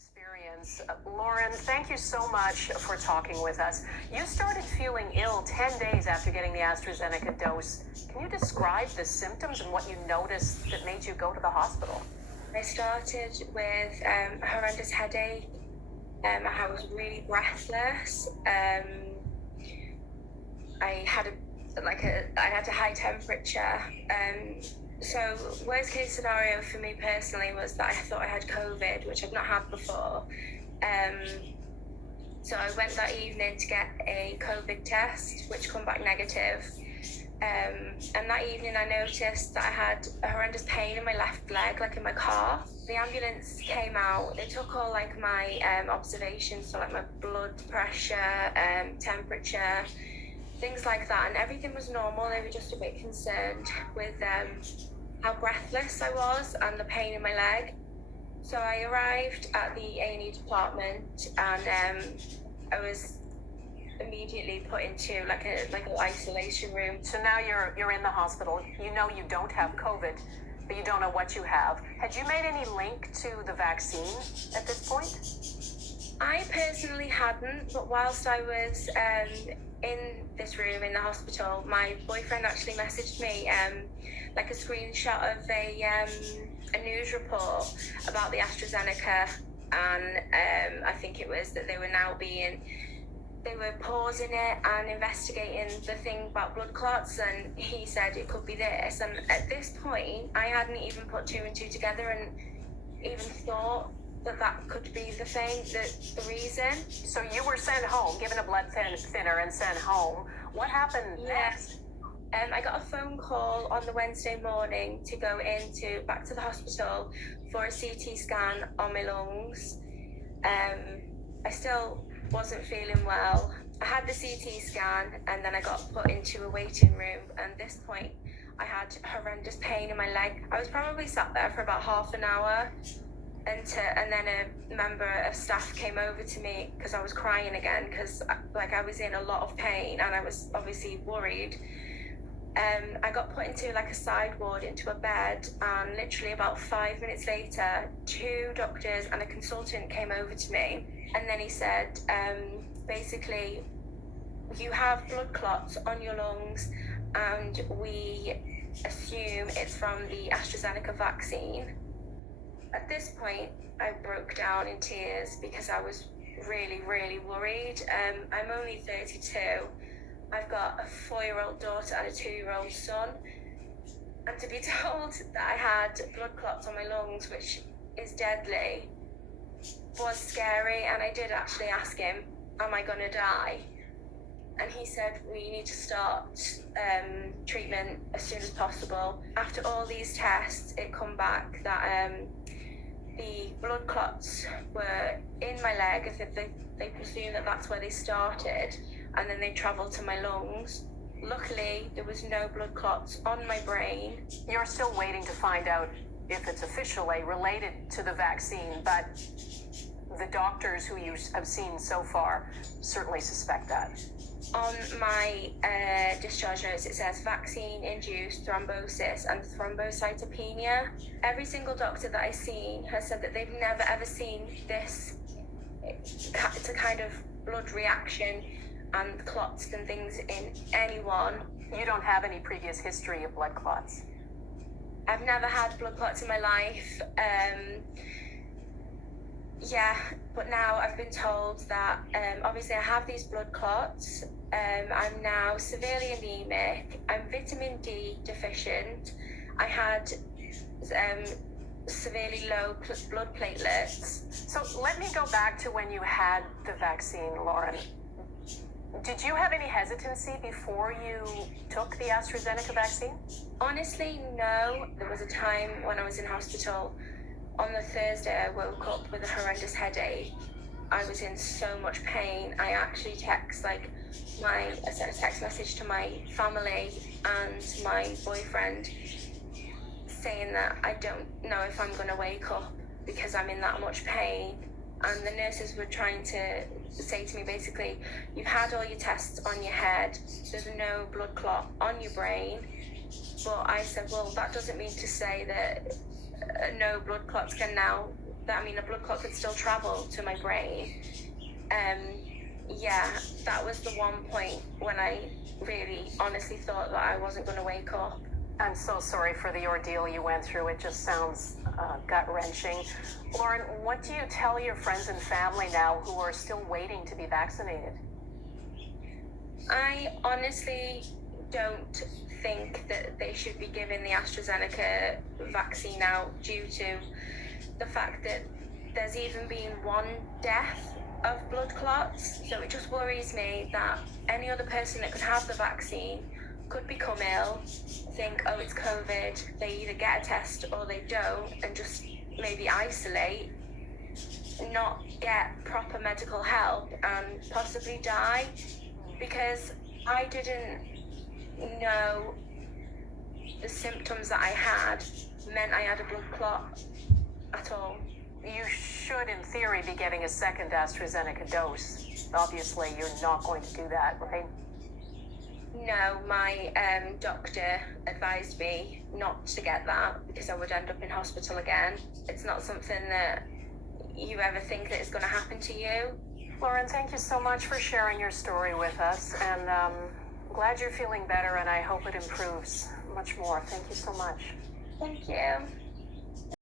experience. Lauren, thank you so much for talking with us. You started feeling ill 10 days after getting the AstraZeneca dose. Can you describe the symptoms and what you noticed that made you go to the hospital? I started with a horrendous headache. I was really breathless. I had a high temperature. So worst case scenario for me personally was that I thought I had COVID, which I've not had before. So I went that evening to get a COVID test, which come back negative. And that evening I noticed that I had a horrendous pain in my left leg, like in my calf. The ambulance came out, they took all like my observations, so like my blood pressure, temperature, things like that, and everything was normal. They were just a bit concerned with how breathless I was and the pain in my leg. So I arrived at the A&E department, and I was immediately put into like an isolation room. So now you're in the hospital. You know you don't have COVID, but you don't know what you have. Had you made any link to the vaccine at this point? I personally hadn't, but whilst I was in this room in the hospital, my boyfriend actually messaged me like a screenshot of a news report about the AstraZeneca, and I think it was that they were pausing it and investigating the thing about blood clots, and he said it could be this. And at this point, I hadn't even put two and two together and even thought that could be the thing, the reason. So you were sent home, given a blood thinner and sent home. What happened next? I got a phone call on the Wednesday morning to go back to the hospital for a CT scan on my lungs. I still wasn't feeling well. I had the CT scan, and then I got put into a waiting room, and at this point I had horrendous pain in my leg. I was probably sat there for about half an hour, and then a member of staff came over to me because I was crying again, because I was in a lot of pain and I was obviously worried. I got put into like a side ward, into a bed, and literally about 5 minutes later, two doctors and a consultant came over to me, and then he said, basically, you have blood clots on your lungs, and we assume it's from the AstraZeneca vaccine. At this point, I broke down in tears because I was really, really worried. I'm only 32. I've got a 4-year-old daughter and a 2-year-old son. And to be told that I had blood clots on my lungs, which is deadly, was scary. And I did actually ask him, am I going to die? And he said, we need to start treatment as soon as possible. After all these tests, it come back that the blood clots were in my leg, as if they presumed that that's where they started, and then they travelled to my lungs. Luckily, there was no blood clots on my brain. You're still waiting to find out if it's officially related to the vaccine, but the doctors who you have seen so far certainly suspect that. On my discharge notes, it says vaccine-induced thrombosis and thrombocytopenia. Every single doctor that I've seen has said that they've never ever seen this. It's a kind of blood reaction and clots and things in anyone. You don't have any previous history of blood clots? I've never had blood clots in my life. But now I've been told that obviously I have these blood clots. I'm now severely anemic. I'm vitamin D deficient. I had severely low blood platelets. So let me go back to when you had the vaccine, Lauren. Did you have any hesitancy before you took the AstraZeneca vaccine? Honestly, no. There was a time when I was in hospital. On the Thursday, I woke up with a horrendous headache. I was in so much pain. I actually I sent a text message to my family and my boyfriend saying that I don't know if I'm going to wake up because I'm in that much pain. And the nurses were trying to say to me, basically, you've had all your tests on your head, there's no blood clot on your brain. But I said, well, that doesn't mean to say that no blood clots can now. A blood clot could still travel to my brain. Yeah, that was the one point when I really honestly thought that I wasn't going to wake up. I'm so sorry for the ordeal you went through. It just sounds gut-wrenching. Lauren, what do you tell your friends and family now who are still waiting to be vaccinated? I honestly don't think that they should be given the AstraZeneca vaccine out due to the fact that there's even been one death of blood clots. So it just worries me that any other person that could have the vaccine could become ill, think, oh, it's COVID, they either get a test or they don't, and just maybe isolate, not get proper medical help, and possibly die, because I didn't know the symptoms that I had meant I had a blood clot at all. You should, in theory, be getting a second AstraZeneca dose. Obviously, you're not going to do that, right? No, my doctor advised me not to get that because I would end up in hospital again. It's not something that you ever think that is going to happen to you. Lauren, thank you so much for sharing your story with us, and I'm glad you're feeling better, and I hope it improves much more. Thank you so much. Thank you.